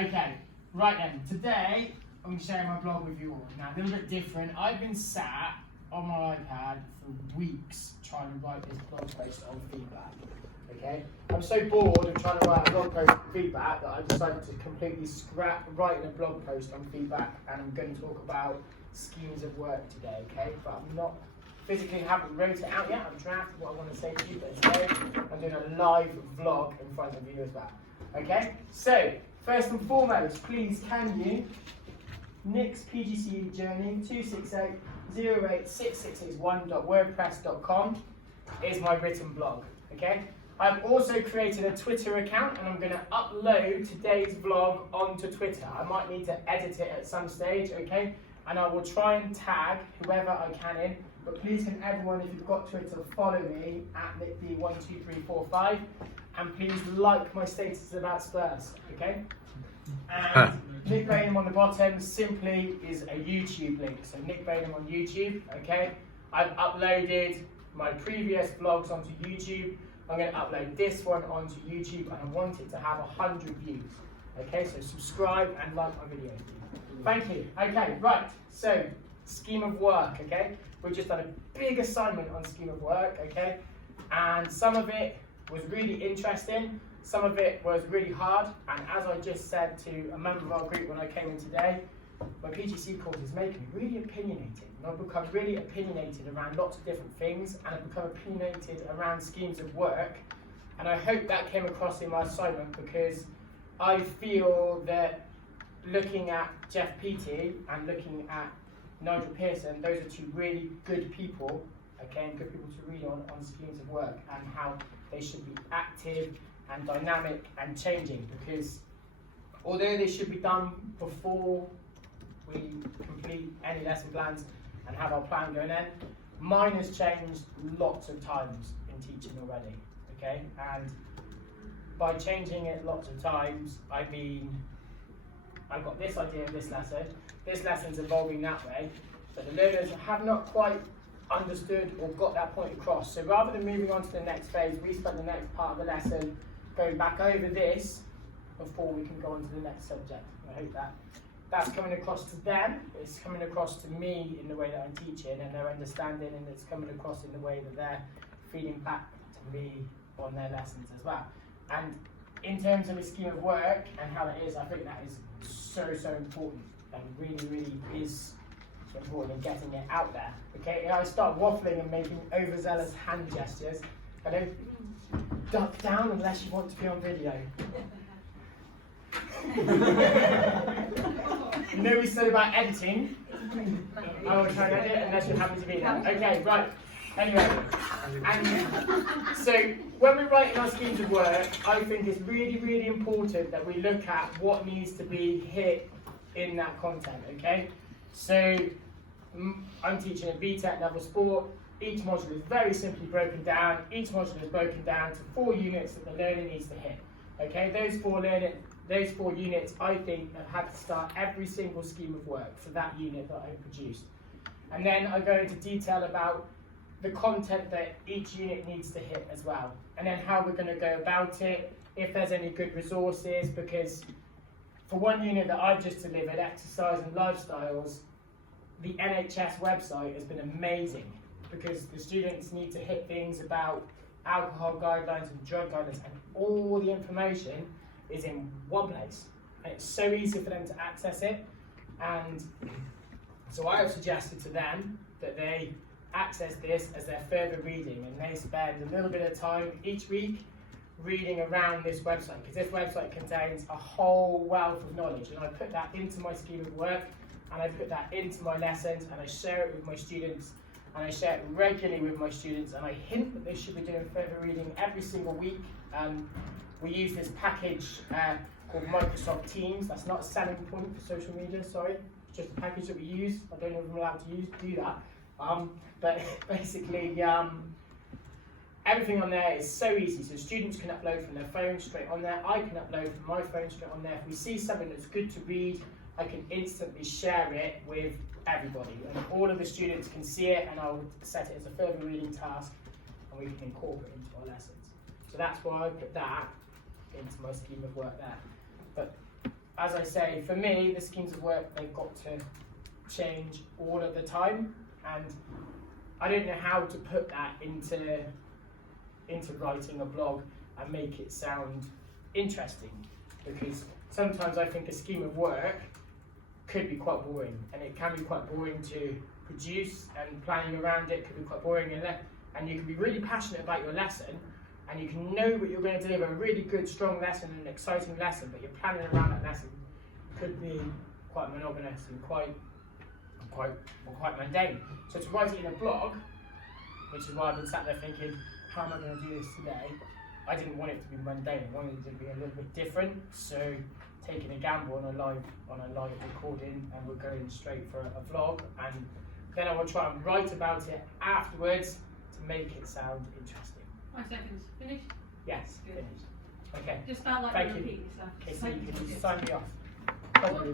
Okay, right then, today I'm going to share my blog with you all. Now, a little bit different. I've been sat on my iPad for weeks trying to write this blog post on feedback. Okay, I'm so bored of trying to write a blog post on feedback that I've decided to completely scrap writing a blog post on feedback, and I'm going to talk about schemes of work today. Okay, but I'm not physically haven't wrote it out yet. I've drafted what I want to say to you, but today I'm doing a live vlog in front of you as well. Okay, so first and foremost, please can you Nick's PGCE journey 268086661.wordpress.com is my written blog. Okay, I've also created a Twitter account and I'm going to upload today's vlog onto Twitter. I might need to edit it at some stage, okay, and I will try and tag whoever I can in. But please can everyone, if you've got Twitter, follow me at nickd12345, and please like my statuses about Spurs, okay? And Nick Baynham on the bottom simply is a YouTube link, so Nick Baynham on YouTube, okay? I've uploaded my previous vlogs onto YouTube. I'm going to upload this one onto YouTube, and I want it to have 100 views, okay? So subscribe and like my video. Thank you. Okay, right, so scheme of work, okay? We've just done a big assignment on scheme of work, okay? And some of it was really interesting, some of it was really hard, and as I just said to a member of our group when I came in today, my PGCE course is making me really opinionated. And I've become really opinionated around lots of different things, and I've become opinionated around schemes of work. And I hope that came across in my assignment, because I feel that looking at Geoff.petty and looking at Nigel Pearson, those are two really good people, okay, and good people to read on schemes of work and how they should be active and dynamic and changing, because although they should be done before we complete any lesson plans and have our plan going in, mine has changed lots of times in teaching already, okay, and by changing it lots of times, I mean I've got this idea of this lesson's evolving that way, but the learners have not quite understood or got that point across. So rather than moving on to the next phase, we spent the next part of the lesson going back over this before we can go on to the next subject. I hope that's coming across to them, it's coming across to me in the way that I'm teaching, and they're understanding, and it's coming across in the way that they're feeding back to me on their lessons as well. And in terms of a scheme of work and how that is, I think that is so important, and really is so important in getting it out there. Okay, if I start waffling and making overzealous hand gestures, I don't duck down unless you want to be on video. You know we said about editing. I will try and edit unless you happen to be there. Okay, right. Anyway, and so when we're writing our schemes of work, I think it's really important that we look at what needs to be hit in that content, okay? So I'm teaching a BTEC level sport. Each module is very simply broken down. Each module is broken down to 4 units that the learner needs to hit, okay? Those four units, I think, have had to start every single scheme of work for that unit that I produced. And then I go into detail about the content that each unit needs to hit as well, and then how we're going to go about it, if there's any good resources, because for one unit that I've just delivered, exercise and lifestyles, the NHS website has been amazing, because the students need to hit things about alcohol guidelines and drug guidelines, and all the information is in one place, and it's so easy for them to access it. And so I have suggested to them that they access this as their further reading, and they spend a little bit of time each week reading around this website, because this website contains a whole wealth of knowledge, and I put that into my scheme of work, and I put that into my lessons, and I share it with my students, and I share it regularly with my students, and I hint that they should be doing further reading every single week. We use this package called Microsoft Teams. That's not a selling point for social media, sorry, it's just a package that we use. I don't know if I'm allowed to do that. But basically, everything on there is so easy. So students can upload from their phone straight on there. I can upload from my phone straight on there. If we see something that's good to read, I can instantly share it with everybody. And all of the students can see it, and I'll set it as a further reading task, and we can incorporate it into our lessons. So that's why I put that into my scheme of work there. But as I say, for me, the schemes of work, they've got to change all of the time, and I don't know how to put that into writing a blog and make it sound interesting, because sometimes I think a scheme of work could be quite boring, and it can be quite boring to produce, and planning around it could be quite boring, and you can be really passionate about your lesson, and you can know that you're going to deliver a really good, strong lesson, an exciting lesson, but you're planning around that lesson could be quite monotonous and quite mundane. So to write it in a blog, which is why I've been sat there thinking, how am I going to do this today? I didn't want it to be mundane. I wanted it to be a little bit different. So taking a gamble on a live recording, and we're going straight for a vlog, and then I will try and write about it afterwards to make it sound interesting. 5 seconds. Finished? Yes, Good. finished. Okay. Just start like Thank you. repeating stuff. Okay, so you can sign me off.